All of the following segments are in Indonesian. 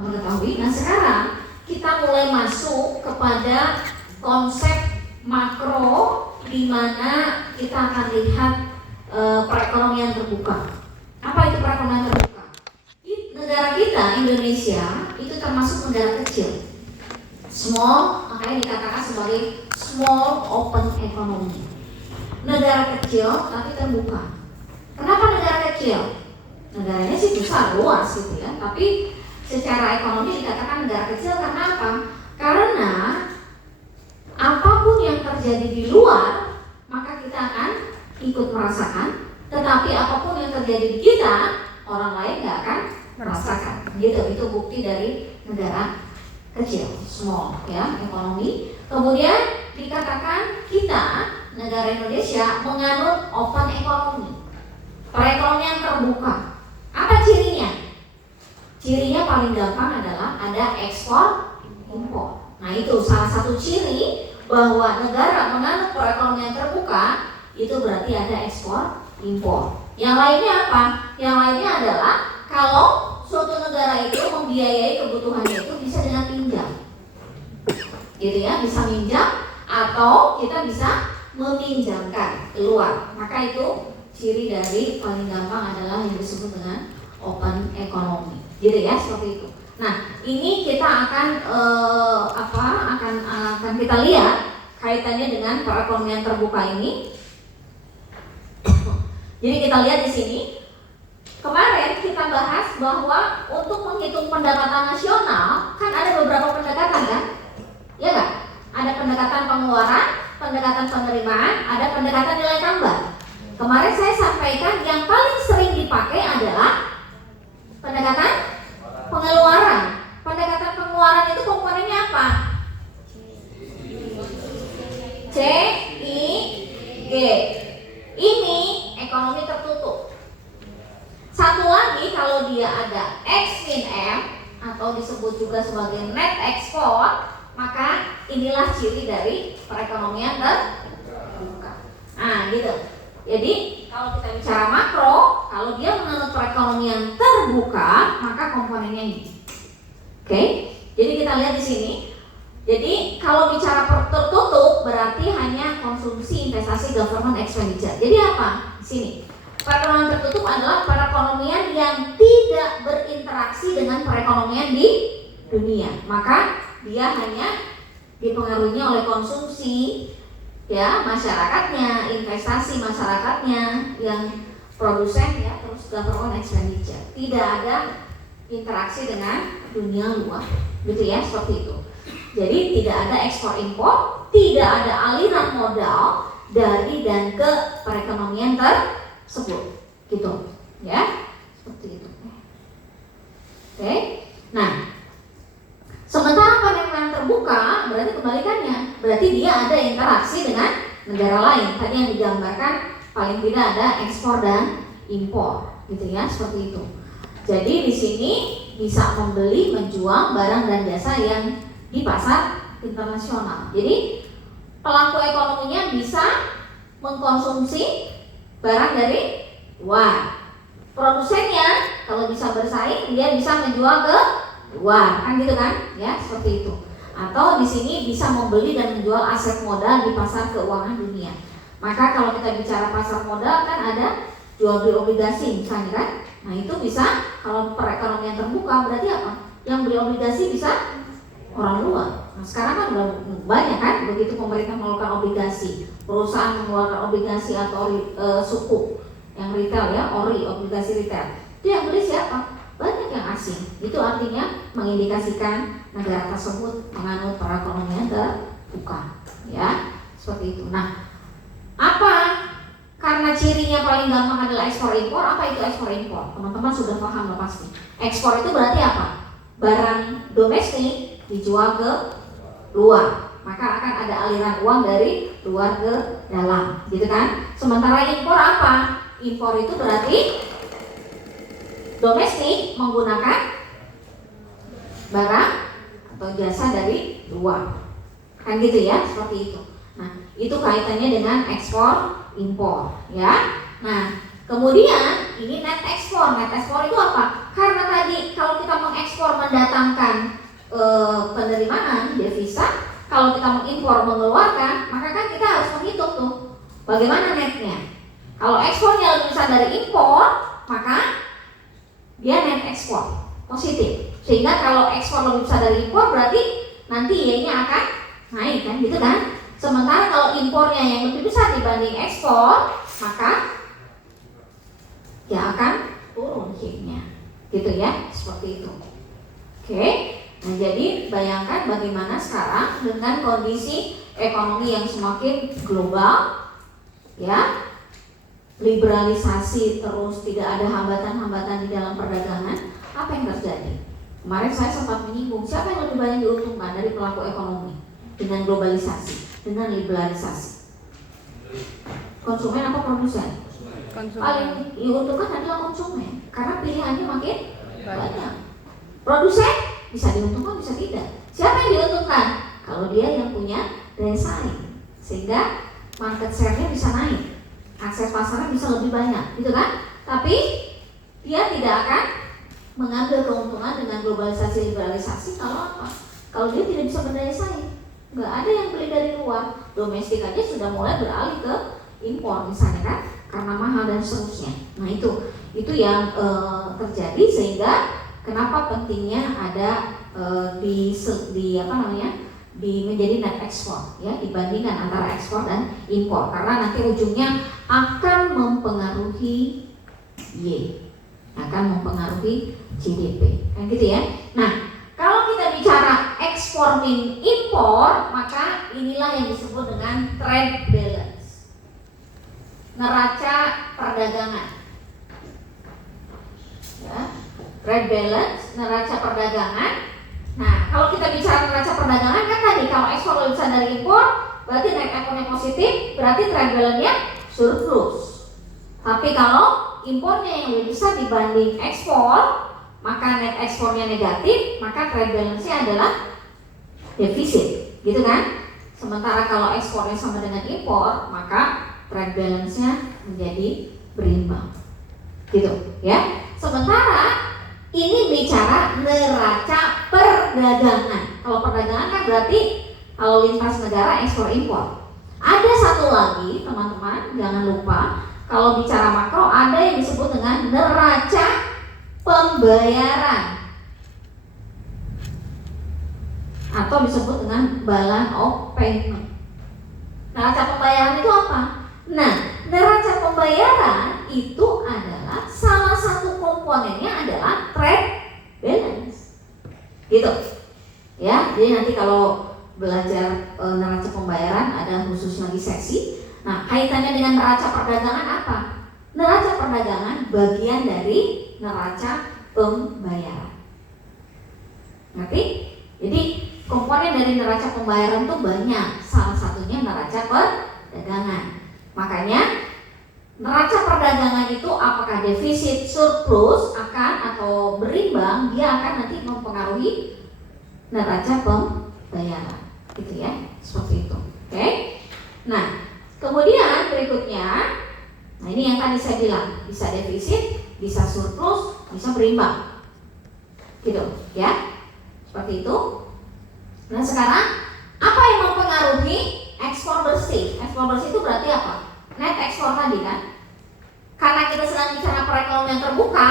mengetahui. Nah sekarang kita mulai masuk kepada konsep makro di mana kita akan lihat perekonomian terbuka. Apa itu perekonomian terbuka? Negara kita Indonesia itu termasuk negara kecil, small, makanya dikatakan sebagai small open economy. Negara kecil tapi terbuka. Kenapa negara kecil? Negaranya sih besar, luas gitu ya, tapi secara ekonomi dikatakan negara kecil karena apa? Karena apapun yang terjadi di luar, maka kita akan ikut merasakan. Tetapi apapun yang terjadi di kita, orang lain nggak akan merasakan. Gitu, itu bukti dari negara kecil, small ya, ekonomi. Kemudian dikatakan kita, negara Indonesia, menganut open economy, perekonomian terbuka. Apa cirinya? Cirinya paling gampang adalah ada ekspor impor. Nah itu salah satu ciri bahwa negara menganut perekonomian terbuka, itu berarti ada ekspor impor. Yang lainnya apa? Yang lainnya adalah kalau suatu negara itu membiayai kebutuhannya itu bisa dengan pinjam, gitu ya, bisa minjam atau kita bisa meminjamkan keluar. Maka itu ciri dari paling gampang adalah yang disebut dengan open economy, gitu ya, seperti itu. Nah, ini kita akan akan kita lihat kaitannya dengan perekonomian terbuka ini. Jadi kita lihat di sini. Kemarin kita bahas bahwa untuk menghitung pendapatan nasional kan ada beberapa pendekatan kan? Ya nggak? Ada pendekatan pengeluaran, pendekatan penerimaan, ada pendekatan nilai tambah. Kemarin saya sampaikan yang paling sering dipakai adalah pendekatan pengeluaran. Pendekatan pengeluaran itu komponennya apa? C, I, G. Ini ekonomi tertutup. Satu lagi, kalau dia ada X min M atau disebut juga sebagai net ekspor, maka inilah ciri dari perekonomian terbuka. Nah, gitu. Jadi kalau kita bicara makro, kalau dia menganut perekonomian terbuka, maka komponennya ini. Oke? Jadi kita lihat di sini. Jadi kalau bicara tertutup berarti hanya konsumsi, investasi, government expenditure. Jadi apa? Di sini. Perekonomian tertutup adalah perekonomian yang tidak berinteraksi dengan perekonomian di dunia. Maka dia hanya dipengaruhi oleh konsumsi ya masyarakatnya, investasi masyarakatnya, yang produsen ya, terus government expenditure. Tidak ada interaksi dengan dunia luar, gitu ya, seperti itu. Jadi tidak ada ekspor impor, tidak ada aliran modal dari dan ke perekonomian tersebut, gitu ya, seperti itu. Oke, nah sementara perekonomian terbuka berarti kebalikannya, berarti dia ada interaksi dengan negara lain. Tadi yang digambarkan paling tidak ada ekspor dan impor, gitu ya, seperti itu. Jadi di sini bisa membeli, menjual barang dan jasa yang di pasar internasional. Jadi pelaku ekonominya bisa mengkonsumsi barang dari luar. Produsennya kalau bisa bersaing, dia bisa menjual ke luar, kan gitu kan? Ya, seperti itu. Atau di sini bisa membeli dan menjual aset modal di pasar keuangan dunia. Maka kalau kita bicara pasar modal kan ada jual beli obligasi misalnya kan? Nah itu bisa, kalau perekonomian terbuka berarti apa? Yang beli obligasi bisa orang luar. Nah sekarang kan udah banyak kan, begitu pemerintah mengeluarkan obligasi, perusahaan mengeluarkan obligasi atau sukuk yang retail ya, ori, obligasi retail. Itu yang beli siapa? Banyak yang asing. Itu artinya mengindikasikan negara tersebut menganut perekonomian terbuka, ya, seperti itu. Nah, apa? Karena cirinya paling gampang adalah ekspor impor. Apa itu ekspor impor? Teman-teman sudah paham lah pasti. Ekspor itu berarti apa? Barang domestik dijual ke luar, maka akan ada aliran uang dari luar ke dalam, gitu kan? Sementara impor apa? Impor itu berarti domestik menggunakan barang atau jasa dari luar, kan gitu ya, seperti itu. Nah, itu kaitannya dengan ekspor impor, ya. Nah, kemudian ini net ekspor. Net ekspor itu apa? Karena tadi kalau kita mengekspor mendatangkan penerimaan devisa, kalau kita mengimpor mengeluarkan, maka kan kita harus menghitung tuh bagaimana netnya. Kalau ekspornya lebih besar dari impor, maka dia net ekspor positif. Sehingga kalau ekspor lebih besar dari impor, berarti nanti Y-nya akan naik kan, gitu kan? Sementara kalau impornya yang lebih besar dibanding ekspor, maka ya akan turun Y-nya, gitu ya, seperti itu. Oke, nah jadi bayangkan bagaimana sekarang dengan kondisi ekonomi yang semakin global, ya, liberalisasi terus, tidak ada hambatan-hambatan di dalam perdagangan. Apa yang terjadi? Kemarin saya sempat menyinggung, siapa yang lebih banyak diuntungkan dari pelaku ekonomi dengan globalisasi, dengan liberalisasi? Konsumen apa produsen? Konsumen. Paling diuntungkan adalah konsumen, karena pilihannya makin banyak. Produsen bisa diuntungkan, bisa tidak. Siapa yang diuntungkan? Kalau dia yang punya daya saing, sehingga market share-nya bisa naik, akses pasarnya bisa lebih banyak, gitu kan? Tapi dia tidak akan mengambil keuntungan dengan globalisasi liberalisasi kalau apa? Kalau dia tidak bisa berdaya saing, nggak ada yang beli dari luar, domestik aja sudah mulai beralih ke impor misalnya kan, karena mahal dan seterusnya. Nah itu yang terjadi, sehingga kenapa pentingnya ada di menjadi net ekspor ya, dibandingkan antara ekspor dan impor, karena nanti ujungnya akan mempengaruhi Y, akan mempengaruhi GDP kan, gitu ya. Nah, kalau kita bicara ekspor min impor, maka inilah yang disebut dengan trade balance, neraca perdagangan ya, trade balance, neraca perdagangan. Nah, kalau kita bicara neraca perdagangan kan tadi, kalau ekspor lebih besar dari impor, berarti net ekspornya positif, berarti trade balance-nya surplus. Tapi kalau impornya yang lebih besar dibanding ekspor, maka net ekspornya negatif, maka trade balance-nya adalah defisit, gitu kan? Sementara kalau ekspornya sama dengan impor, maka trade balance-nya menjadi berimbang, gitu ya. Sementara ini bicara neraca perdagangan. Kalau perdagangan kan berarti kalau lintas negara ekspor impor. Ada satu lagi teman-teman, jangan lupa, kalau bicara makro ada yang disebut dengan neraca pembayaran atau disebut dengan balance of payment. Neraca pembayaran itu apa? Nah, neraca pembayaran itu adalah salah satu komponennya adalah trade balance, gitu ya. Jadi nanti kalau belajar neraca pembayaran ada khusus lagi seksi. Nah, kaitannya dengan neraca perdagangan apa? Neraca perdagangan bagian dari neraca pembayaran. Ngerti? Jadi komponen dari neraca pembayaran itu banyak, salah satunya neraca perdagangan. Makanya neraca perdagangan itu apakah defisit, surplus akan atau berimbang, dia akan nanti mempengaruhi neraca pembayaran, gitu ya, seperti itu. Oke? Nah, kemudian berikutnya, nah ini yang tadi saya bilang, bisa defisit, bisa surplus, bisa berimbang, gitu ya, seperti itu. Nah sekarang apa yang mempengaruhi ekspor bersih? Ekspor bersih itu berarti apa? Net ekspor tadi kan. Karena kita sedang bicara perekonomian terbuka,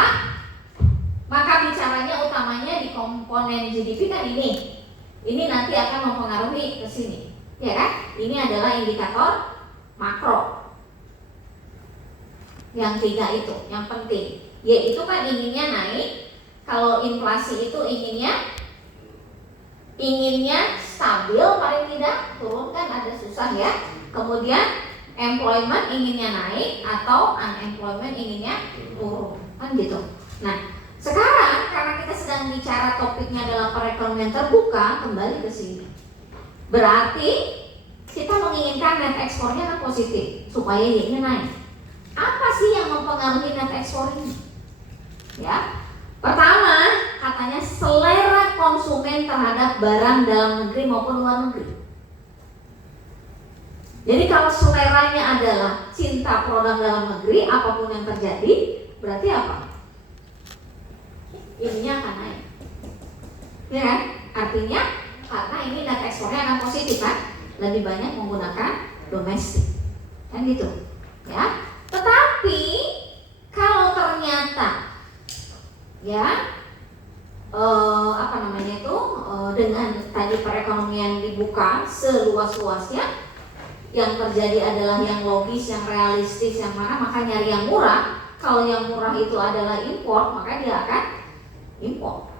maka bicaranya utamanya di komponen GDP kan ini. Ini nanti akan mempengaruhi ke sini, ya kan? Ini adalah indikator makro. Yang tiga itu, yang penting, yaitu kan inginnya naik. Kalau inflasi itu inginnya stabil, paling tidak turun kan ada susah ya. Kemudian employment inginnya naik atau unemployment inginnya turun, kan gitu. Nah, sekarang karena kita sedang bicara topiknya adalah perekonomian terbuka, kembali ke sini. Berarti kita menginginkan net ekspornya kan positif supaya Y-nya naik. Apa sih yang mempengaruhi net ekspor ini? Ya, pertama katanya selera konsumen terhadap barang dalam negeri maupun luar negeri. Jadi kalau seleranya adalah cinta produk dalam negeri, apapun yang terjadi, berarti apa? ininya akan naik. Ya kan? Artinya karena ini net ekspornya akan positif kan, lebih banyak menggunakan domestik, kan gitu, ya. Tetapi kalau ternyata, ya, dengan tadi perekonomian dibuka seluas-luasnya, yang terjadi adalah yang logis, yang realistis, yang mana maka nyari yang murah. Kalau yang murah itu adalah impor, maka dia akan impor,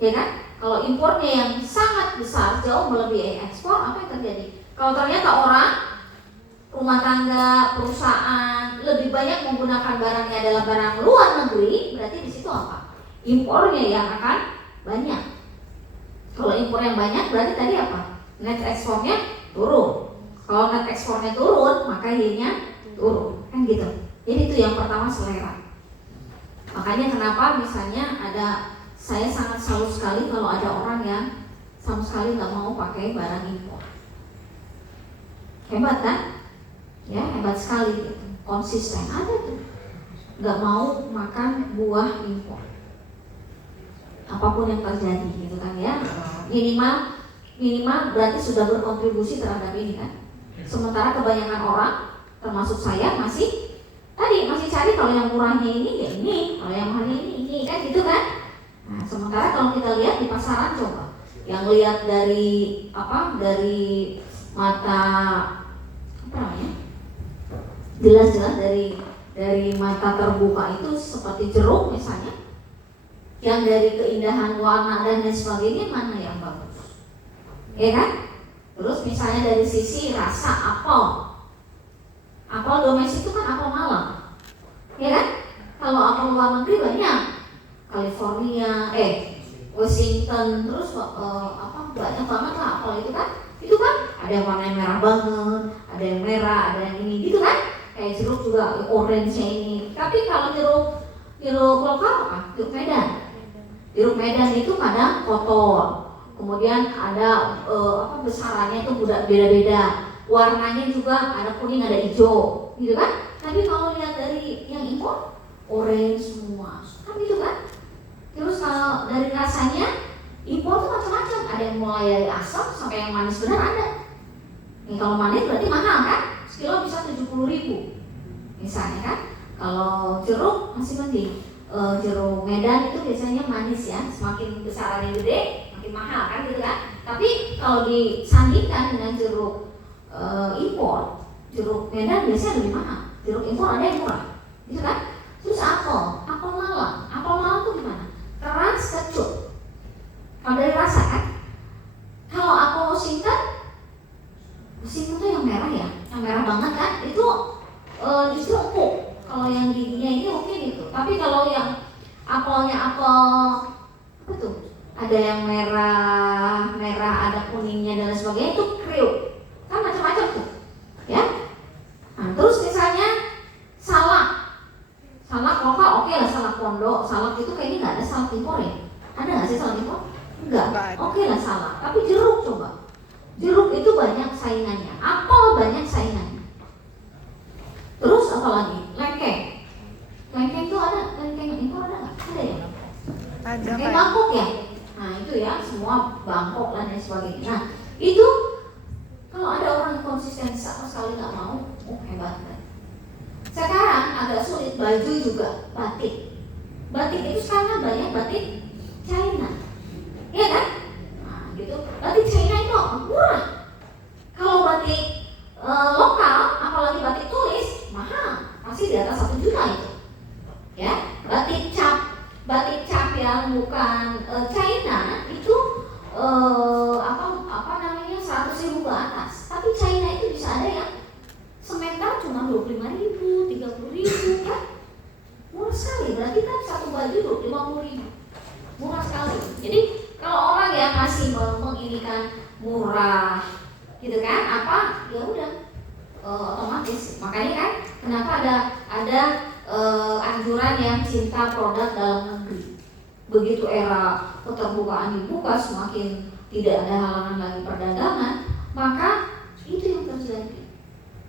ya kan? Kalau impornya yang sangat besar, jauh melebihi ekspor, apa yang terjadi? Kalau ternyata orang, rumah tangga, perusahaan lebih banyak menggunakan barangnya adalah barang luar negeri, berarti di situ apa? Impornya yang akan banyak. Kalau impor yang banyak, berarti tadi apa? Net ekspornya turun. Kalau net ekspornya turun, maka yield-nya turun, kan gitu. Jadi itu yang pertama, selera. Makanya kenapa misalnya saya sangat salut sekali kalau ada orang yang sama sekali nggak mau pakai barang impor. Hebat kan? Ya, hebat sekali gitu. Konsisten ada tuh, nggak mau makan buah impor. Apapun yang terjadi gitu kan ya. Minimal berarti sudah berkontribusi terhadap ini kan. Sementara kebanyakan orang, termasuk saya, masih cari kalau yang murahnya ini ya ini, kalau yang mahalnya ini kan gitu kan. Nah, sementara kalau kita lihat di pasaran, coba yang lihat dari mata jelas-jelas dari mata terbuka itu seperti jeruk misalnya, yang dari keindahan warna dan lain sebagainya, mana yang bagus, ya kan? Terus misalnya dari sisi rasa, apel domestik itu kan apel Malang, ya kan? Kalau apel luar negeri banyak, California, Washington, terus banyak banget lah apel itu kan ada yang warna merah banget, ada yang merah, ada yang ini gitu kan? Kayak jeruk juga orange-nya ini. Tapi kalau jeruk lokal apa? Jeruk Medan. Jeruk Medan itu kadang kotor. Kemudian ada besarannya itu beda-beda. Warnanya juga ada kuning, ada hijau, gitu kan? Tapi kalau lihat dari yang impor, orange semua, kan gitu kan? Terus kalau dari rasanya, impor tuh macam-macam. Ada yang mulai dari asam sampai yang manis benar ada. Nih kalau manis berarti mahal kan? Sekilo bisa 70.000 misalnya kan. Kalau jeruk masih mending. Jeruk Medan itu biasanya manis ya, semakin besarannya gede makin mahal kan gitu kan. Tapi kalau disandingkan dengan jeruk impor, jeruk Medan biasanya lebih mahal. Jeruk impor ada yang murah, gitu kan. Terus apel Malang tuh gimana? Keras, kecut. Kalau dari rasa kan. Kalau apel Washington tuh yang merah ya, yang merah banget kan, itu justru empuk. Kalau yang giginya ini oke gitu. Tapi kalau yang apelnya apa tuh? Ada yang merah, ada kuningnya dan sebagainya, itu kriuk. Kan macam-macam tuh. Ya. Nah, terus misalnya salak lokal oke lah, salak pondok. Salak itu kayaknya nggak ada salak impor ya. Ada nggak sih salak impor? Enggak. Oke lah salak. Tapi jeruk coba. Jeruk itu banyak saingannya. Apel banyak saingannya. Terus apa lagi? Lengkeng itu ada, lengkeng impor ada nggak? Ada ya? Ada. Lengkeng Bangkok ya? Nah itu ya, semua Bangkok dan lain sebagainya. Nah itu kalau ada orang yang konsisten sama sekali nggak mau, hebat kan? Sekarang agak sulit, baju juga, batik itu sekarang banyak batik China, ya kan? Nah gitu, batik China itu murah. Kalau batik lokal, apalagi batik tulis, mahal, pasti di atas 1 juta itu. Ya, batik cap yang bukan China itu 100.000 ke atas. Tapi China itu bisa ada yang semeter cuma 25.000, 30.000 kan? Murah sekali. Berarti kan satu baju 50.000. Murah sekali. Jadi kalau orang yang masih menginikan murah, gitu kan? Ya udah otomatis. Makanya kan kenapa ada anjuran yang cinta produk dalam negeri. Begitu era keterbukaan dibuka, semakin tidak ada halangan lagi perdagangan, maka itu yang terjadi.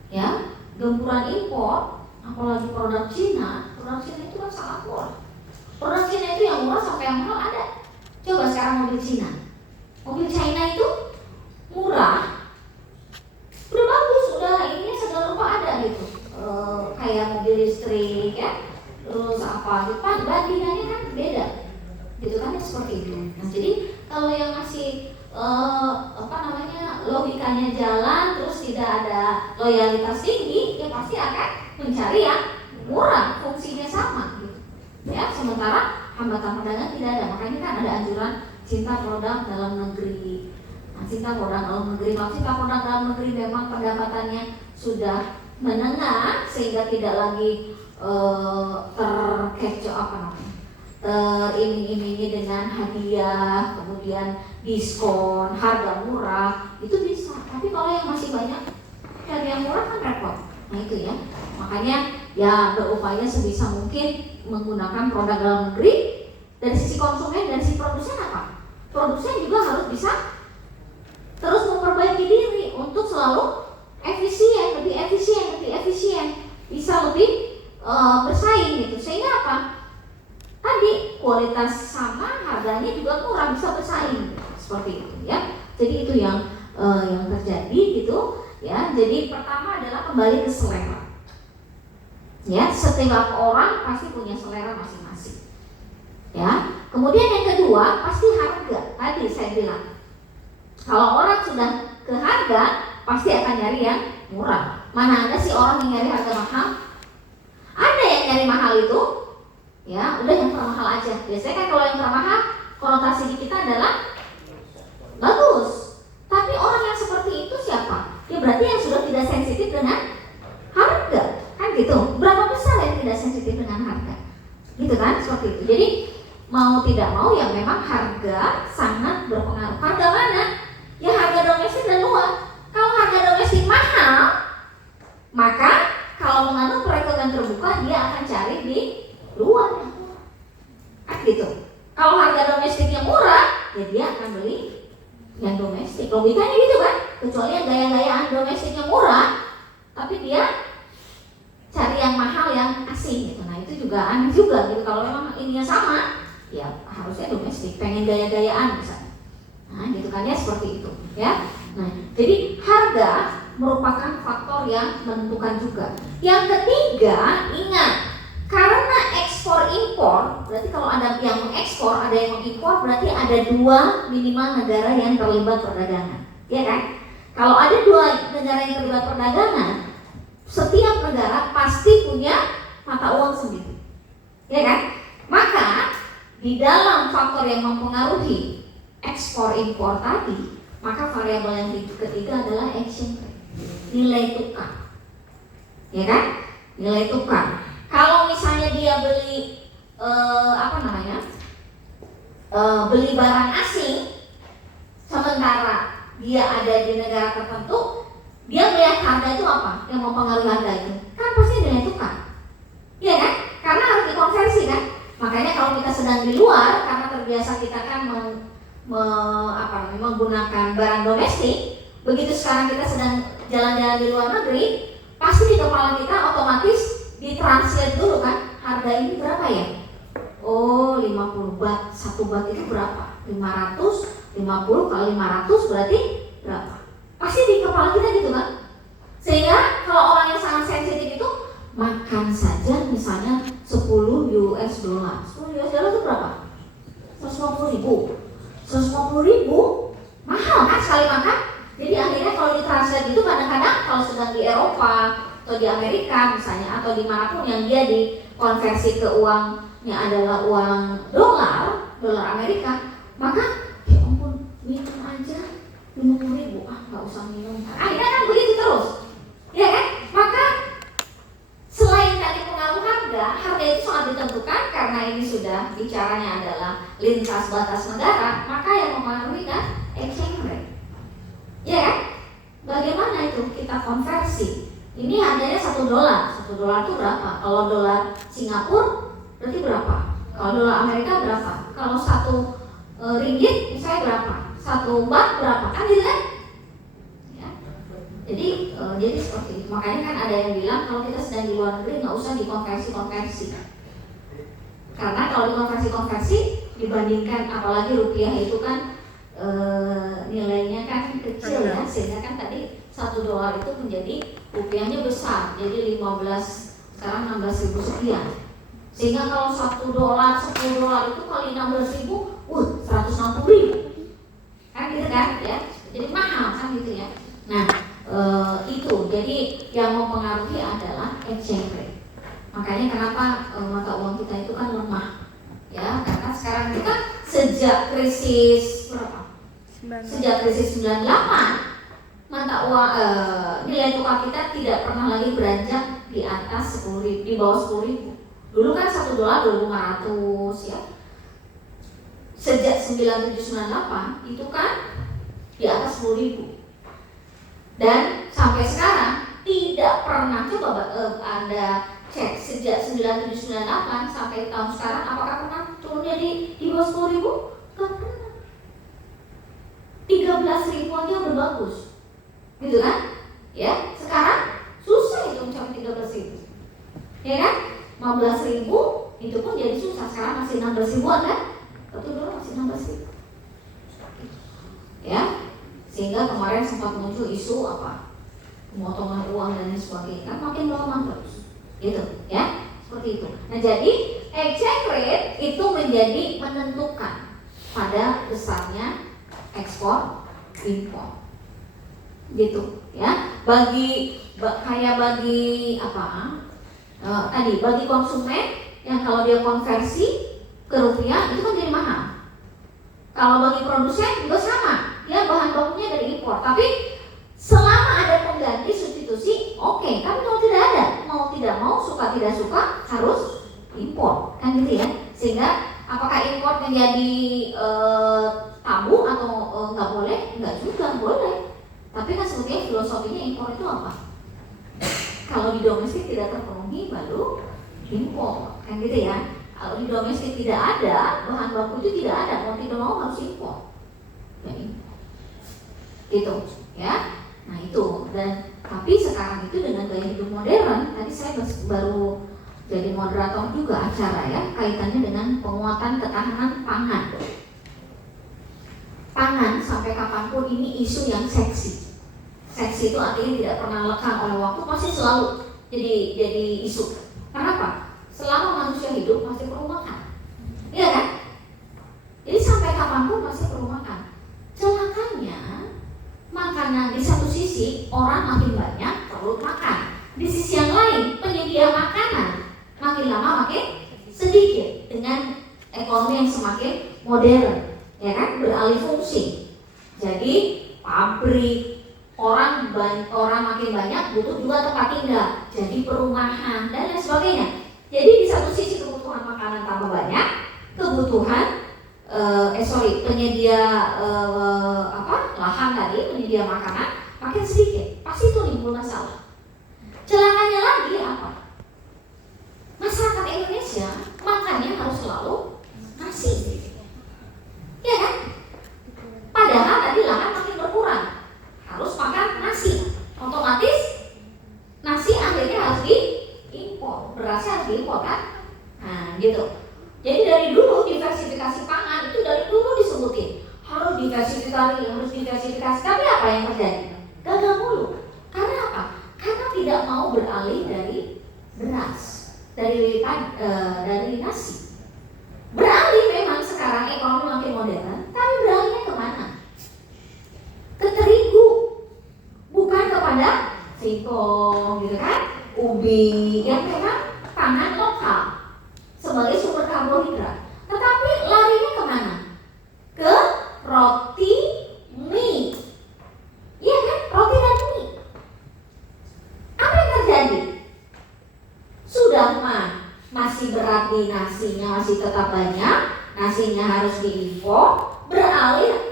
Ya, gempuran impor, apalagi produk Cina itu kan sangat murah. Produk Cina itu yang murah sampai yang mahal ada. Coba sekarang mobil Cina. Mobil China itu murah, udah bagus, udah ini segala rupa ada gitu. Kayak mobil listrik ya, terus apa gitu, bandingannya kan beda gitu kan, seperti itu. Nah jadi kalau yang masih logikanya jalan, terus tidak ada loyalitas tinggi, ya pasti akan mencari yang murah, fungsinya sama gitu ya. Sementara hambatan perdagangan tidak ada. Makanya kan ada anjuran cinta produk dalam negeri. Nah, cinta produk dalam negeri, cinta produk dalam negeri memang pendapatannya sudah menengah sehingga tidak lagi terkecoh teriming-imingi dengan hadiah, kemudian diskon, harga murah, itu bisa. Tapi kalau yang masih banyak cari yang murah kan repot. Nah itu ya. Makanya ya berupaya sebisa mungkin menggunakan produk dalam negeri. Dari sisi konsumen, dari sisi produsen apa? Produsen juga harus bisa terus memperbaiki diri untuk selalu efisien, lebih efisien, bisa lebih bersaing gitu. Sehingga apa? Tadi kualitas sama, harganya juga murah, bisa bersaing seperti itu ya. Jadi itu yang terjadi gitu ya. Jadi pertama adalah kembali ke selera. Ya, setiap orang pasti punya selera masing-masing. Ya. Kemudian yang kedua pasti harga. Tadi saya bilang kalau orang sudah ke harga pasti akan nyari yang murah. Mana ada sih orang yang nyari harga mahal? Ada yang nyari mahal itu ya udah yang termahal aja. Biasanya kan kalau yang termahal konotasi di kita adalah bagus. Tapi orang yang seperti itu siapa? Ya berarti yang sudah tidak sensitif dengan harga, kan gitu. Berapa besar yang tidak sensitif dengan harga? Gitu kan, seperti itu. Jadi mau tidak mau ya memang harga sangat berpengaruh. Harga mana? Ya harga domestik dan luar. Kalau harga domestik mahal, maka kalau menganut perekonomian terbuka dia akan cari di luar yang murah. Kan gitu. Kalau harga domestiknya murah, ya dia akan beli yang domestik. Logikanya gitu kan. Kecuali yang gaya-gayaan domestiknya murah, tapi dia cari yang mahal yang asing gitu. Nah itu juga aneh juga gitu. Kalau memang ininya sama, ya harusnya domestik. Pengen gaya-gayaan misalnya. Nah gitu kan ya, seperti itu ya. Nah jadi harga merupakan faktor yang menentukan juga. Yang ketiga, ingat, karena ekspor impor, berarti kalau ada yang mengekspor, ada yang mengimpor, berarti ada dua minimal negara yang terlibat perdagangan, ya kan? Kalau ada dua negara yang terlibat perdagangan, setiap negara pasti punya mata uang sendiri, ya kan? Maka di dalam faktor yang mempengaruhi ekspor impor tadi, maka variabel yang ketiga adalah exchange rate, nilai tukar, ya kan? Nilai tukar. Kalau misalnya dia beli beli barang asing, sementara dia ada di negara tertentu, dia melihat harga itu apa? Yang mempengaruhi harga itu kan pasti nilai tukar, ya kan? Karena harus dikonversi kan. Makanya kalau kita sedang di luar, karena terbiasa kita kan menggunakan barang domestik, begitu sekarang kita sedang jalan-jalan di luar negeri, pasti di kepala kita otomatis ditranslate dulu kan, harga ini berapa ya? Oh 50 bat, 1 bat itu berapa? 550 kali 500 berarti berapa? Pasti di kepala kita gitu kan. Sehingga kalau orang yang sangat sensitif itu makan saja misalnya 10 US dollar. 10 US dollar itu berapa? 150 ribu mahal kan sekali makan. Jadi akhirnya kalau ditranslate itu kadang-kadang kalau sedang di Eropa atau di Amerika misalnya, atau dimanapun yang dia dikonversi ke uangnya adalah uang dolar Amerika, maka ya ampun, minum aja 50.000, nggak usah minum. Akhirnya kan begitu terus, ya kan? Maka selain tadi pengaruh harga itu sangat ditentukan karena ini sudah bicaranya adalah lintas batas negara, maka yang mempengaruhi kan exchange rate, ya kan? Bagaimana itu kita konversi? Ini harganya $1. $1 itu berapa? Kalau dolar Singapura berarti berapa? Kalau dolar Amerika berapa? Kalau 1 ringgit misalnya berapa? 1 bat berapa? Kan gitu kan? Ya. Jadi seperti itu. Makanya kan ada yang bilang kalau kita sedang di luar negeri nggak usah dikonversi. Karena kalau dikonversi dibandingkan apalagi rupiah itu kan nilainya kan kecil ya, sehingga kan tadi $1 itu menjadi rupiahnya besar, jadi 15 sekarang 16.000 sekian. Sehingga kalau $1 $10 itu kali 16.000, 160.000 kan gitu kan ya, jadi mahal kan gitu ya. Nah itu jadi yang mempengaruhi adalah exchange rate. Makanya kenapa mata uang kita itu kan lemah ya, karena sekarang kita sejak krisis berapa? Sejak krisis 98 mata uang nilai tukar kita tidak pernah lagi beranjak di atas 10.000, di bawah 10.000. Dulu kan $1 2.500 ya. Sejak 9798 itu kan di atas 10.000. Dan sampai sekarang tidak pernah, coba Anda cek sejak 9798 sampai tahun sekarang apakah pernah turunnya di bawah 10.000? Enggak pernah. 13.000 aja udah bagus, gitu kan? Ya, sekarang susah itu mencapai 13.000, ya kan? 15.000 itu pun jadi susah. Sekarang masih 16.000-an kan? Betul, dulu masih 16.000. Ya, sehingga kemarin sempat muncul isu apa? Pemotongan uang dan lain sebagainya, kan makin melemah terus, gitu, ya? Seperti itu. Nah, jadi exchange rate itu menjadi menentukan pada besarnya ekspor impor, gitu ya. Bagi apa tadi bagi konsumen yang kalau dia konversi ke rupiah itu kan jadi mahal. Kalau bagi produsen juga sama, dia bahan bakunya dari impor, tapi selama ada pengganti substitusi oke. Tapi kalau tidak ada, mau tidak mau, suka tidak suka harus impor, kan gitu ya. Sehingga apakah impor menjadi tabu atau nggak boleh? Nggak juga, boleh. Tapi kan sebetulnya filosofinya impor itu apa? Kalau di domestik tidak terpenuhi baru impor, kan gitu ya. Kalau di domestik tidak ada, bahan baku itu tidak ada, mau tidak mau harus impor, ya impor, gitu ya. Nah itu, dan tapi sekarang itu dengan gaya hidup modern, tadi saya baru jadi moderator juga acara ya, kaitannya dengan penguatan ketahanan pangan. Pangan sampai kapanpun ini isu yang seksi. Seksi itu artinya tidak pernah lekang oleh waktu, pasti selalu jadi isu. Kenapa? Selama manusia hidup masih perlu makan, iya kan? Jadi sampai kapanpun masih perlu makan. Celakanya makanan di satu sisi orang makin banyak perlu makan, di sisi yang lain penyedia makanan makin lama makin sedikit dengan ekonomi yang semakin modern, ya kan, beralih fungsi. Jadi pabrik, orang makin banyak butuh juga tempat tinggal, jadi perumahan dan lain sebagainya. Jadi di satu sisi kebutuhan makanan tambah banyak, kebutuhan penyedia lahan tadi, penyedia makanan makin sedikit, pasti itu timbul masalah. Celakanya lagi apa? Masyarakat Indonesia makannya harus selalu nasi, ya kan? Padahal tadi lahan makin berkurang, harus makan nasi, otomatis nasi akhirnya harus diimpor, berasnya harus diimpor kan? Nah gitu. Jadi dari dulu diversifikasi pangan itu dari dulu disebutin harus diversifikasi. Tapi apa yang terjadi? Gagal mulu. Karena apa? Karena tidak mau beralih dari beras, dari nasi. Beralih memang sekarang ekonomi makin modern, tapi beralihnya kemana? Ke terigu, bukan kepada singkong, gitu kan? Ubi yang memang pangan lokal sebagai sumber karbohidrat. Tetapi larinya kemana? Ke roti, mie. Iya kan? Roti dan mie. Apa yang terjadi? Sudah masih berat di nasinya, masih tetap banyak, nasinya harus diimpor, beralih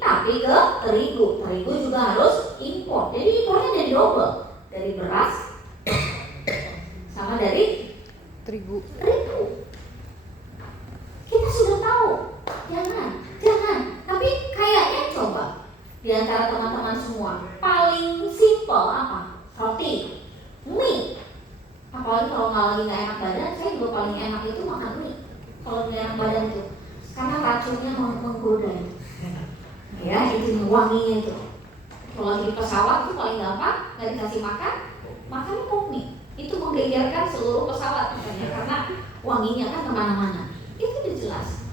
tapi ke terigu. Terigu juga harus impor. Jadi impornya jadi double, dari beras sama dari terigu. Kita sudah tahu, jangan. Tapi kayaknya coba di antara teman-teman semua paling simpel apa? Roti, mie. Apalagi kalau nggak enak badan, saya juga paling enak itu makan mie kalau enak badan itu, karena racunnya menggoda. Ya, itu wanginya itu. Kalau lagi di pesawat itu paling gampang, nggak dikasih makan mie. Itu menggegerkan seluruh pesawat katanya, karena wanginya kan kemana-mana. Itu udah jelas.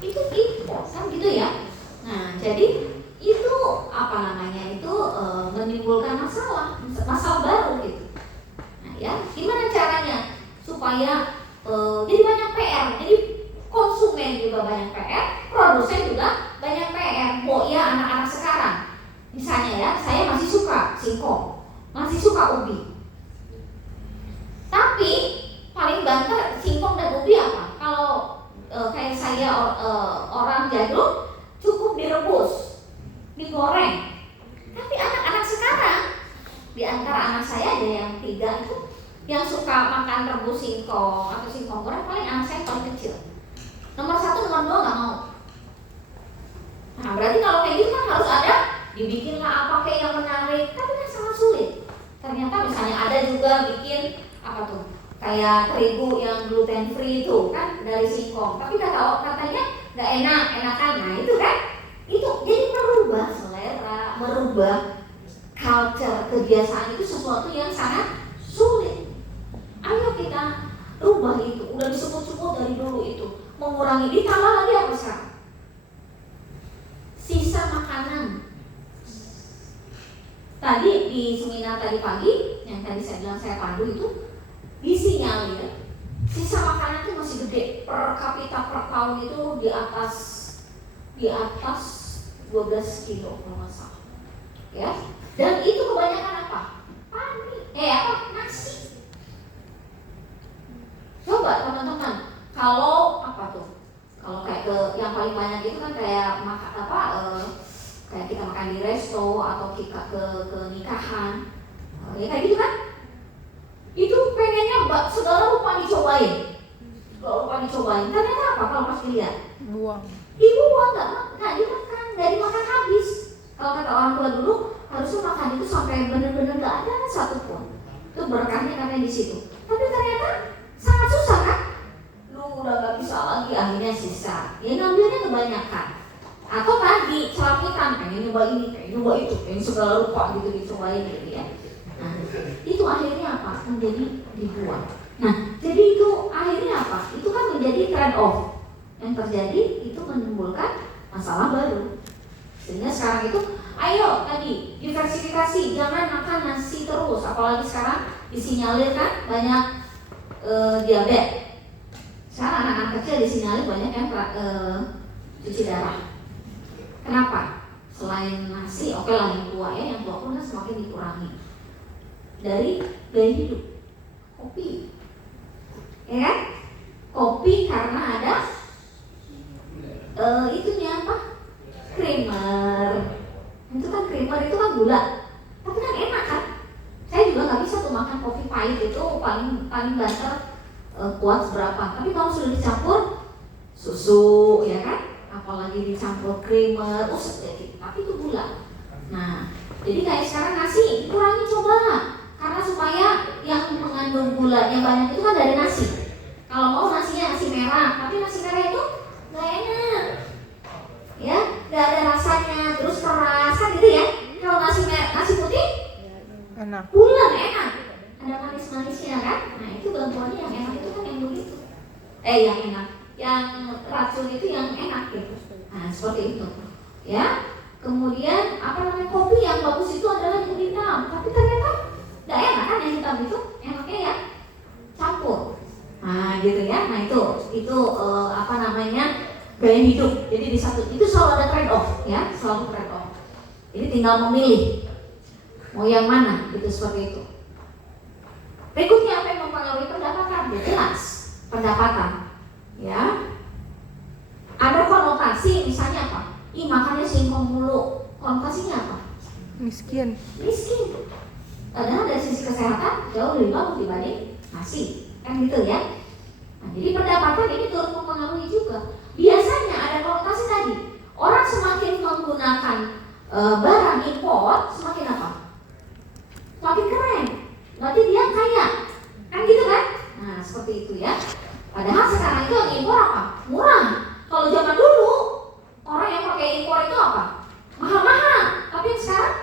Itu impor kan gitu ya. Nah, jadi itu apa namanya itu menimbulkan masalah baru gitu. Nah ya, gimana caranya supaya jadi banyak PR, jadi konsumen juga banyak PR, produsen juga banyak PR. Oh ya, anak-anak sekarang misalnya ya, saya masih suka singkong, masih suka ubi, tapi paling banter singkong dan ubi apa? Kalau kayak saya orang jadul cukup direbus, digoreng. Tapi anak-anak sekarang, di antara anak saya ada yang 3 itu yang suka makan rebus singkong atau singkong goreng, paling anak saya paling kecil. Nomor 1, nomor 2 nggak mau. Nah berarti kalau kayak gitu kan harus ada dibikinlah apa kayak yang menarik, tapi kan sangat sulit. Ternyata misalnya ada juga bikin apa tuh, kayak terigu yang gluten free itu kan dari singkong, tapi katanya nggak enakan. Nah itu kan, itu jadi merubah selera, merubah culture, kebiasaan itu sesuatu yang sangat sulit. Ayo kita rubah itu, udah disebut-sebut dari dulu itu, mengurangi. Ditambah lagi apa sekarang? Sisa makanan. Tadi di seminar tadi pagi, yang tadi saya bilang saya pandu itu, disinyalir sisa makanan itu masih gede, per kapita per tahun itu di atas 12 kilo kalau nggak salah. Ya, dan itu kebanyakan apa? Nasi. Coba teman-teman, kalau apa tuh? Kalau kayak yang paling banyak itu kan kayak makan kayak kita makan di resto atau kita ke nikahan, ya kayak gitu kan? Itu pengennya segala rupa dicobain. Ternyata apa kalau pas dilihat? Dibuang, nggak dimakan habis. Kalau kata orang tua dulu, harusnya makan itu sampai benar-benar nggak ada satupun. Itu berkahnya karena di situ. Tapi ternyata sangat susah kan? Lu udah nggak bisa lagi, akhirnya sisa. Ya ngambilnya kebanyakan. Atau kan dicelapikan, pengen nyoba ini, pengen nyoba itu, pengen segala rupa gitu dicobain gitu ya. Nah, itu akhirnya apa? Menjadi dibuang. Nah, jadi itu akhirnya apa? Itu kan menjadi trade off. Yang terjadi itu menimbulkan masalah baru. Sehingga sekarang itu, ayo tadi diversifikasi, jangan makan nasi terus. Apalagi sekarang disinyalir kan banyak diabetes. Sekarang anak-anak kecil disinyalir banyak yang cuci darah. Kenapa? Selain nasi, oke lah yang tua ya, yang tua pun kan semakin dikurangi. Dari gaya hidup, kopi, ya kan? Kopi karena ada itunya apa? Creamer. Itu kan creamer itu kan gula, tapi kan enak kan? Saya juga nggak bisa tuh makan kopi pahit itu paling banter kuat seberapa. Tapi kalau sudah dicampur susu, ya kan? Apalagi dicampur creamer, tapi itu gula. Nah, jadi kayak sekarang nasi kurangi coba. Karena supaya yang mengandung gulanya banyak itu kan dari nasi. Kalau mau nasinya nasi merah, tapi nasi merah itu nggak enak, ya, nggak ada rasanya, terus keras kan gitu ya. Kalau nasi putih enak, bulan enak, ada manis-manisnya kan. Nah itu bantuannya yang enak itu kan yang begitu. Yang enak, yang racun itu yang enak gitu. Nah seperti itu, ya. Kemudian kopi yang bagus itu adalah yang hitam, tapi ternyata nggak enak kan yang hitam itu, enaknya ya campur. Nah gitu ya. Nah itu gaya hidup. Jadi di satu itu selalu ada trade off ya, selalu trade off. Jadi tinggal memilih mau yang mana, gitu seperti itu. Berikutnya apa yang mempengaruhi pendapatan? Ya jelas pendapatan, ya. Ada konotasi misalnya apa? Makannya singkong mulu. Konotasinya apa? Miskin. Padahal dari sisi kesehatan jauh lebih bagus dibanding nasi, kan gitu ya. Nah, jadi pendapatan ini turut mempengaruhi juga. Biasanya ada konotasi tadi, orang semakin menggunakan barang impor semakin apa? Semakin keren. Berarti dia kaya, kan gitu kan? Nah seperti itu ya. Padahal sekarang itu yang impor apa? Murah. Kalau zaman dulu orang yang pakai impor itu apa? Mahal-mahal. Tapi yang sekarang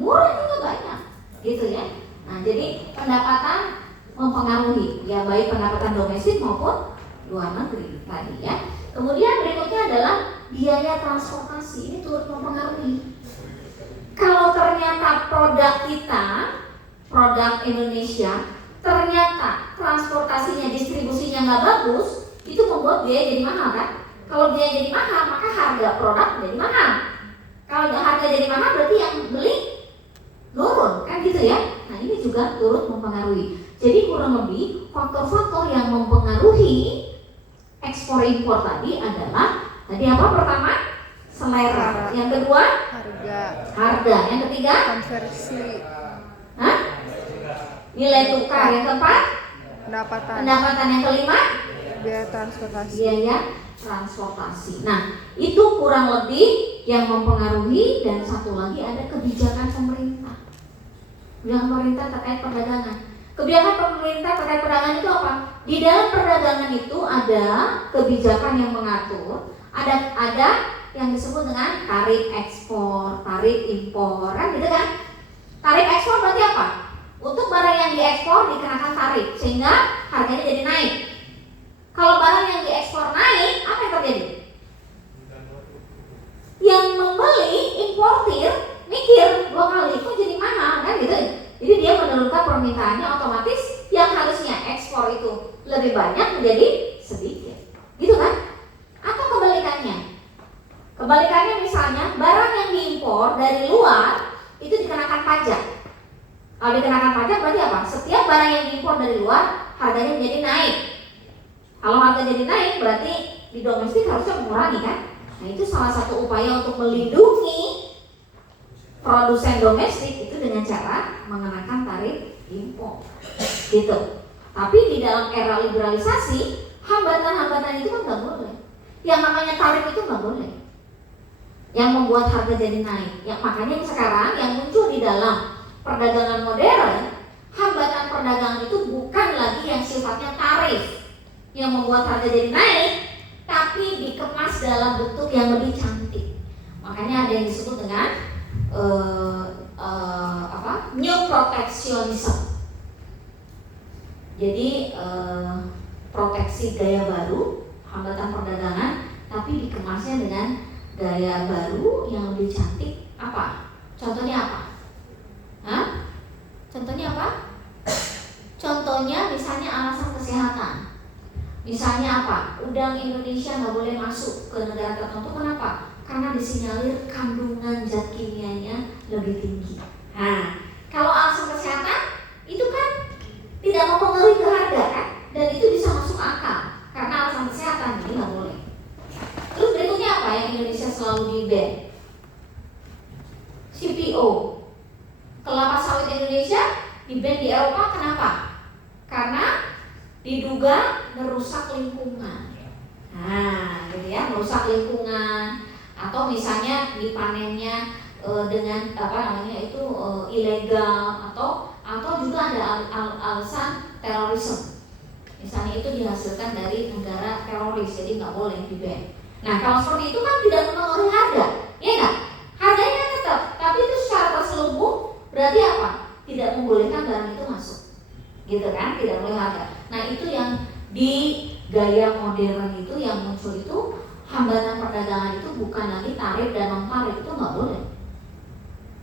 murah juga banyak, gitu ya. Nah, jadi pendapatan mempengaruhi, ya baik pendapatan domestik maupun luar negeri tadi ya. Kemudian berikutnya adalah biaya transportasi, ini turut mempengaruhi. Kalau ternyata produk kita, produk Indonesia, ternyata transportasinya, distribusinya nggak bagus, itu membuat biaya jadi mahal kan? Kalau biaya jadi mahal, maka harga produk jadi mahal. Kalau harga jadi mahal, berarti yang beli turun, kan gitu ya? Nah, ini juga turut mempengaruhi. Jadi kurang lebih faktor-faktor yang mempengaruhi ekspor impor tadi adalah tadi apa pertama? Selera. Yang kedua? Harga. Yang ketiga? Konversi. Hah? Nilai tukar. Yang keempat? Pendapatan. Yang kelima? Biaya transportasi. Biaya transportasi. Nah, itu kurang lebih yang mempengaruhi. Dan satu lagi ada kebijakan pemerintah. Kebijakan pemerintah terkait perdagangan. Kebijakan pemerintah terkait perdagangan itu apa? Di dalam perdagangan itu ada kebijakan yang mengatur, ada yang disebut dengan tarif ekspor, tarif impor, kan gitu kan? Tarif ekspor berarti apa? Untuk barang yang diekspor dikenakan tarif sehingga harganya jadi naik. Kalau barang yang diekspor naik, apa yang terjadi? Yang membeli, importir, mikir 2 kali, kok jadi mahal kan gitu. Jadi dia menurunkan permintaannya, otomatis yang harusnya ekspor itu lebih banyak menjadi sedikit, gitu kan? Atau kebalikannya. Kebalikannya misalnya barang yang diimpor dari luar itu dikenakan pajak. Kalau dikenakan pajak berarti apa? Setiap barang yang diimpor dari luar harganya menjadi naik. Kalau harga jadi naik berarti di domestik harusnya mengurangi kan? Nah, itu salah satu upaya untuk melindungi produsen domestik itu dengan cara mengenakan tarif impor, gitu. Tapi di dalam era liberalisasi, hambatan-hambatan itu kan nggak boleh. Yang namanya tarif itu nggak boleh. Yang membuat harga jadi naik. Yang makanya sekarang yang muncul di dalam perdagangan modern, hambatan perdagangan itu bukan lagi yang sifatnya tarif yang membuat harga jadi naik, tapi dikemas dalam bentuk yang lebih cantik. Makanya ada yang disebut dengan new protectionism. Jadi proteksi gaya baru, hambatan perdagangan, tapi dikemasnya dengan gaya baru yang lebih cantik. Apa? Contohnya apa? Hah? Contohnya apa? Contohnya misalnya alasan kesehatan. Misalnya apa? Udang Indonesia nggak boleh masuk ke negara tertentu. Kenapa? Karena disinyalir kandungan zat kimianya lebih tinggi. Nah, kalau alasan kesehatan itu kan tidak mempengaruhi ke harga kan? Dan itu bisa masuk akal karena alasan kesehatan, jadi nggak boleh. Terus berikutnya apa yang Indonesia selalu di-ban? CPO, kelapa sawit Indonesia di-ban di Eropa. Kenapa? Karena diduga merusak lingkungan. Nah, gitu ya, merusak lingkungan. Atau misalnya dipanennya dengan ilegal atau juga ada alasan terorisme. Misalnya itu dihasilkan dari negara teroris, jadi nggak boleh di-ban. Nah, kalau seperti itu kan tidak mempengaruhi harga, ya nggak? Harganya tetap, tapi itu secara terselubung berarti apa? Tidak membolehkan barang itu masuk, gitu kan? Tidak boleh harga. Nah, itu yang di gaya modern itu yang muncul itu. Hambatan perdagangan itu bukan lagi tarif dan non tarif, itu nggak boleh.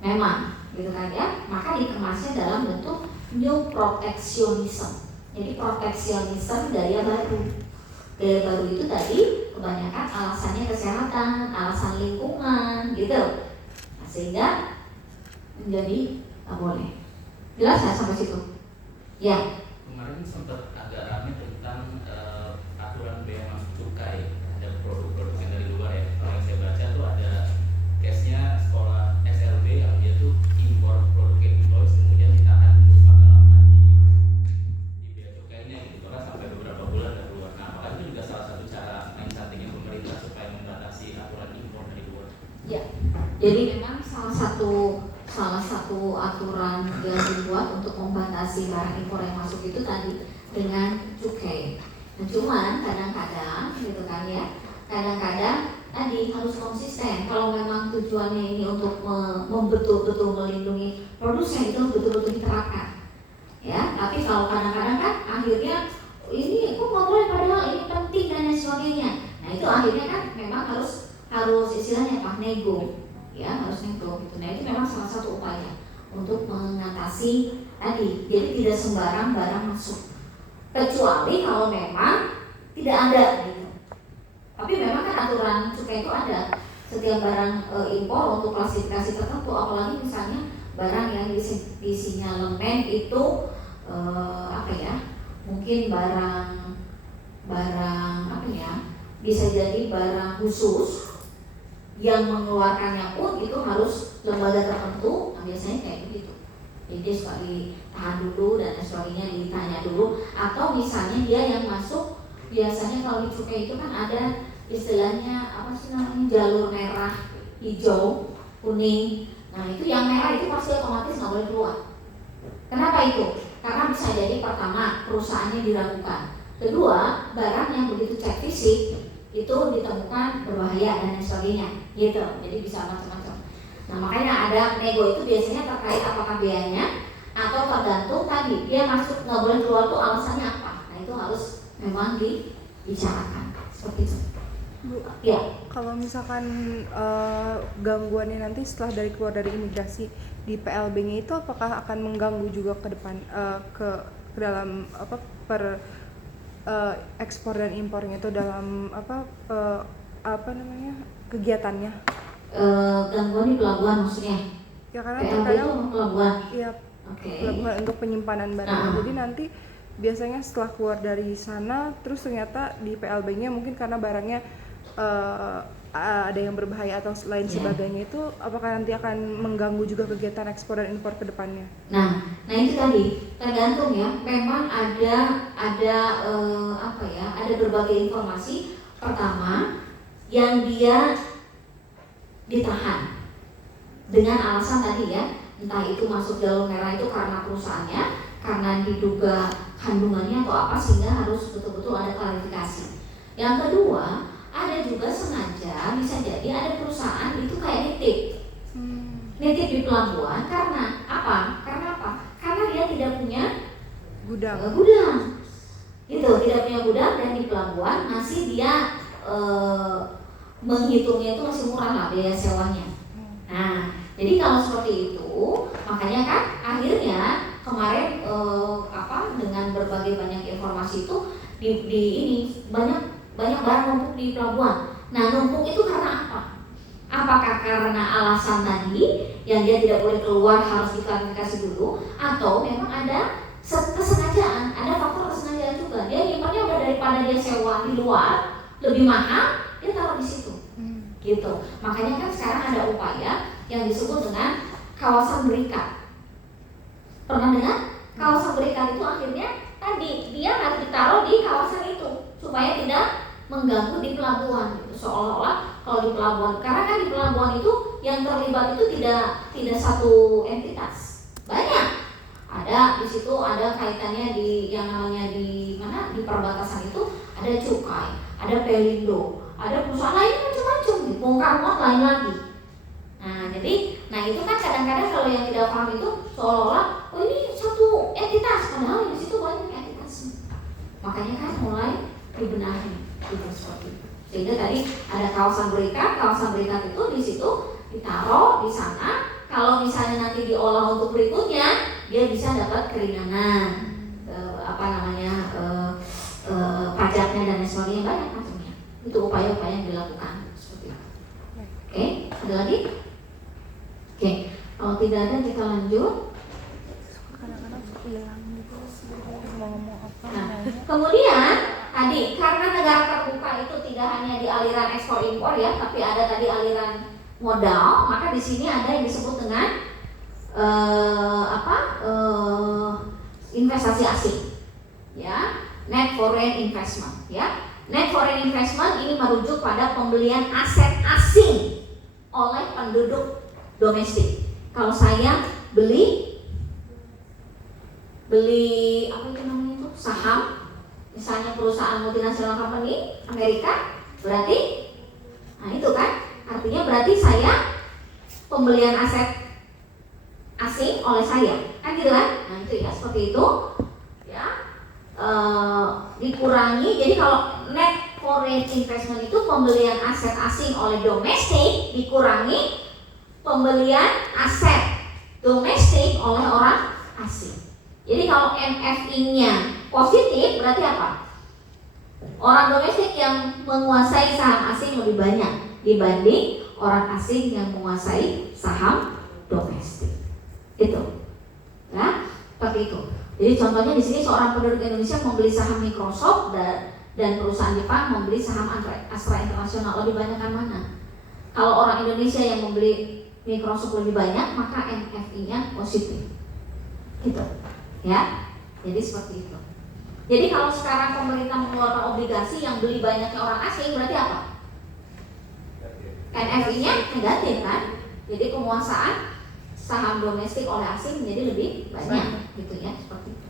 Memang, gitu kan ya. Maka dikemasnya dalam bentuk new protectionism. Jadi proteksionisme gaya baru. Gaya baru itu tadi kebanyakan alasannya kesehatan, alasan lingkungan, gitu. Nah, sehingga menjadi nggak boleh. Jelas nggak sampai situ? Ya. Kemarin sempat agak ramai tentang aturan bea masuk cukai. Produk-produk yang dari luar ya. Kalau yang saya baca tuh ada case-nya sekolah SLB yang dia tuh impor produk invoice kemudian ditahan untuk agak lama di bea cukainya gitu kan sampai beberapa bulan dan keluar. Nah, apakah itu juga salah satu cara mencatatnya pemerintah supaya membatasi aturan impor dari luar? Ya. Jadi memang salah satu aturan yang dibuat untuk membatasi barang impor yang masuk itu tadi dengan cukai. Nah, cuman kadang-kadang gitu kan ya, kadang-kadang tadi harus konsisten. Kalau memang tujuannya ini untuk betul-betul melindungi produsen, itu betul-betul diterapkan. Ya, tapi kalau kadang-kadang kan akhirnya ini kok nggak boleh padahal ini penting dan lain sebagainya. Nah itu akhirnya kan memang harus istilahnya apa, nego, ya harus nego gitu. Nah itu memang salah satu upaya untuk mengatasi tadi. Jadi tidak sembarang barang masuk, kecuali kalau memang tidak ada gitu. Tapi memang kan aturan cukai itu ada. Setiap barang impor untuk klasifikasi tertentu, apalagi misalnya barang yang di sinyalemen itu apa ya? Mungkin barang apa ya? Bisa jadi barang khusus yang mengeluarkannya pun itu harus lembaga tertentu. Nah, biasanya kayak begitu. Jadi dia suka ditahan dulu dan sebagainya, ditanya dulu. Atau misalnya dia yang masuk, biasanya kalau di cukai itu kan ada istilahnya apa sih namanya, jalur merah, hijau, kuning. Nah itu yang merah itu pasti otomatis nggak boleh keluar. Kenapa itu? Karena bisa jadi pertama perusahaannya diragukan, kedua barang yang begitu cek fisik itu ditemukan berbahaya dan lain sebagainya, gitu. Jadi bisa macam-macam. Nah makanya ada nego itu biasanya terkait apakah biayanya atau tergantung tadi dia masuk nggak boleh keluar tuh alasannya apa. Nah itu harus memang dibicarakan seperti itu. Bu, Ya. kalau misalkan gangguannya nanti setelah keluar dari imigrasi di PLB-nya itu apakah akan mengganggu juga ke depan ke dalam ekspor dan impornya itu dalam kegiatannya? Gangguan di pelabuhan maksudnya? Ya karena PLB terkadang itu pelabuhan. Iya, Okay. pelabuhan untuk penyimpanan barang. Jadi nanti biasanya setelah keluar dari sana terus ternyata di PLB-nya mungkin karena barangnya ada yang berbahaya atau lain sebagainya, itu apakah nanti akan mengganggu juga kegiatan ekspor dan impor ke depannya? Nah itu tadi tergantung ya. Memang ada ada berbagai informasi. Pertama, yang dia ditahan dengan alasan tadi ya, entah itu masuk jalur merah itu karena perusahaannya, karena diduga kandungannya atau apa, sehingga harus betul-betul ada klarifikasi. Yang kedua, ada juga sengaja bisa jadi ada perusahaan itu kayak nitip di pelabuhan karena apa? Karena dia tidak punya gudang, gitu, tidak punya gudang, dan di pelabuhan masih dia menghitungnya itu masih murah lah biaya sewanya. Nah, jadi kalau seperti itu, makanya kan akhirnya kemarin dengan berbagai banyak informasi itu di ini banyak barang numpuk di pelabuhan. Nah, numpuk itu karena apa? Apakah karena alasan tadi yang dia tidak boleh keluar harus diklarifikasi dulu, atau memang ada kesengajaan, ada faktor kesengajaan juga. Dia nyimpannya udah daripada dia sewa di luar lebih mahal, dia taruh di situ. Gitu. Makanya kan sekarang ada upaya yang disebut dengan kawasan berikat. Pernah dengar? Kawasan berikat itu akhirnya tadi dia harus ditaruh di kawasan itu supaya tidak mengganggu di pelabuhan gitu. Seolah-olah kalau di pelabuhan, karena kan di pelabuhan itu yang terlibat itu tidak satu entitas, banyak. Ada di situ, ada kaitannya di yang namanya di mana, di perbatasan itu ada cukai, ada Pelindo, ada perusahaan lain macam-macam, bongkar muat lain lagi. Nah itu kan kadang-kadang kalau yang tidak paham itu seolah-olah ini satu entitas, padahal di situ banyak entitas. Makanya kan mulai dibenahi itu seperti itu. Sehingga tadi ada kawasan berikat itu di situ ditaruh di sana. Kalau misalnya nanti diolah untuk berikutnya, dia bisa dapat keringanan, pajaknya dan lain sebagainya, banyak macamnya. Itu upaya-upaya yang dilakukan seperti itu. Oke, ada lagi? Oke, kalau tidak ada kita lanjut. Kadang-kadang hilang gitu mau ngomong apa. Nah, kemudian tadi karena negara terbuka itu tidak hanya di aliran ekspor impor ya, tapi ada tadi aliran modal, maka di sini ada yang disebut dengan investasi asing, ya, net foreign investment, ya. Net foreign investment ini merujuk pada pembelian aset asing oleh penduduk domestik. Kalau saya beli apa itu namanya itu, saham misalnya perusahaan multinasional company Amerika, berarti nah itu kan artinya berarti saya pembelian aset asing oleh saya, kan gitu kan? Nah itu ya seperti itu ya. Dikurangi, jadi kalau net foreign investment itu pembelian aset asing oleh domestik dikurangi pembelian aset domestik oleh orang asing. Jadi kalau NFI-nya positif berarti apa? Orang domestik yang menguasai saham asing lebih banyak dibanding orang asing yang menguasai saham domestik. Itu, ya, seperti itu. Jadi contohnya di sini seorang penduduk Indonesia membeli saham Microsoft dan perusahaan Jepang membeli saham Astra Internasional, lebih banyak kan mana? Kalau orang Indonesia yang membeli Microsoft lebih banyak, maka NFI-nya positif. Gitu. Ya. Jadi seperti itu. Jadi kalau sekarang pemerintah mengeluarkan obligasi yang beli banyaknya orang asing, berarti apa? NFI-nya negatif kan? Jadi penguasaan saham domestik oleh asing menjadi lebih banyak, gitu ya, seperti itu.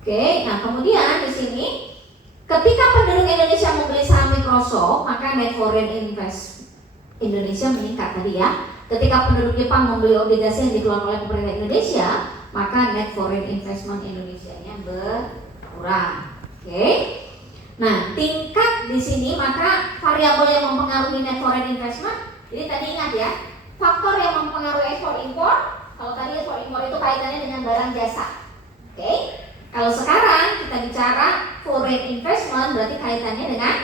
Oke, nah kemudian di sini ketika penduduk Indonesia membeli saham Microsoft, maka net foreign invest Indonesia meningkat tadi ya. Ketika penduduk Jepang membeli obligasi yang dikeluarkan oleh pemerintah Indonesia, maka net foreign investment Indonesia-nya berkurang. Oke. Nah, tingkat di sini maka variabel yang mempengaruhi net foreign investment. Jadi tadi ingat ya, faktor yang mempengaruhi ekspor impor. Kalau tadi ekspor impor itu kaitannya dengan barang jasa. Oke. Kalau sekarang kita bicara foreign investment berarti kaitannya dengan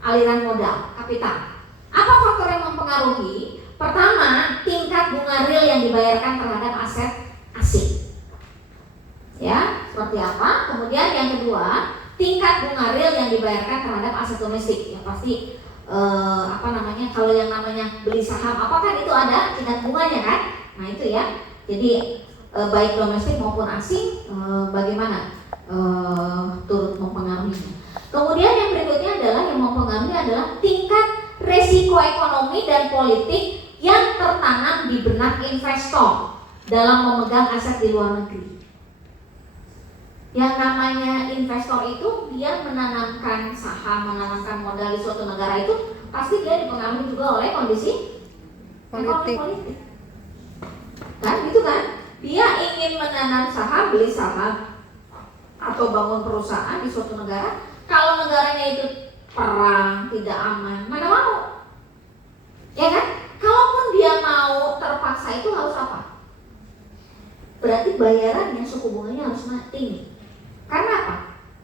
aliran modal, kapital. Apa faktor yang mempengaruhi? Pertama, tingkat bunga real yang dibayarkan terhadap aset asing. Ya, seperti apa? Kemudian yang kedua, tingkat bunga real yang dibayarkan terhadap aset domestik. Yang pasti kalau yang namanya beli saham, apa kan itu ada tingkat bunganya kan? Nah itu ya. Jadi baik domestik maupun asing, bagaimana turut mempengaruhinya. Kemudian yang berikutnya adalah yang mempengaruhi adalah tingkat resiko ekonomi dan politik yang tertanam di benak investor dalam memegang aset di luar negeri. Yang namanya investor itu dia menanamkan saham, menanamkan modal di suatu negara itu pasti dia dipengaruhi juga oleh kondisi politik. Kan gitu kan? Dia ingin menanam saham, beli saham atau bangun perusahaan di suatu negara. Kalau negaranya itu perang, tidak aman, mana mau? Ya kan? Kalaupun dia mau terpaksa itu harus apa? Berarti bayarannya suku bunganya harus tinggi. Karena apa?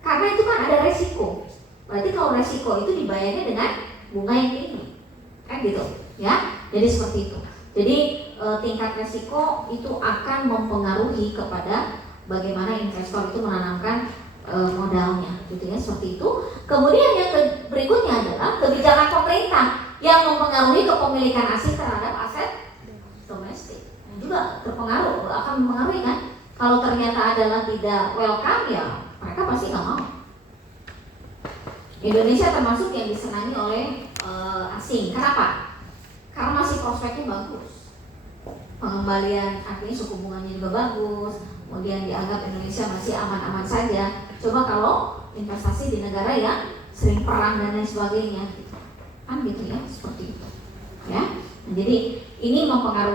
Karena itu kan ada resiko. Berarti kalau resiko itu dibayarnya dengan bunga yang tinggi. Kan gitu, ya. Jadi seperti itu. Jadi tingkat resiko itu akan mempengaruhi kepada bagaimana investor itu menanamkan modalnya, gitu ya, seperti itu. Kemudian yang berikutnya adalah kebijakan pemerintah yang mempengaruhi kepemilikan asing terhadap aset domestik. Yang juga terpengaruh, akan mempengaruhi kan. Kalau ternyata adalah tidak welcome ya mereka pasti nggak mau. Indonesia termasuk yang disenangi oleh asing. Kenapa? Karena masih prospeknya bagus. Pengembalian artinya suku bunganya juga bagus. Kemudian dianggap Indonesia masih aman-aman saja. Coba kalau investasi di negara yang sering perang dan lain sebagainya, kan gitu ya, seperti itu. Ya, jadi ini mempengaruhi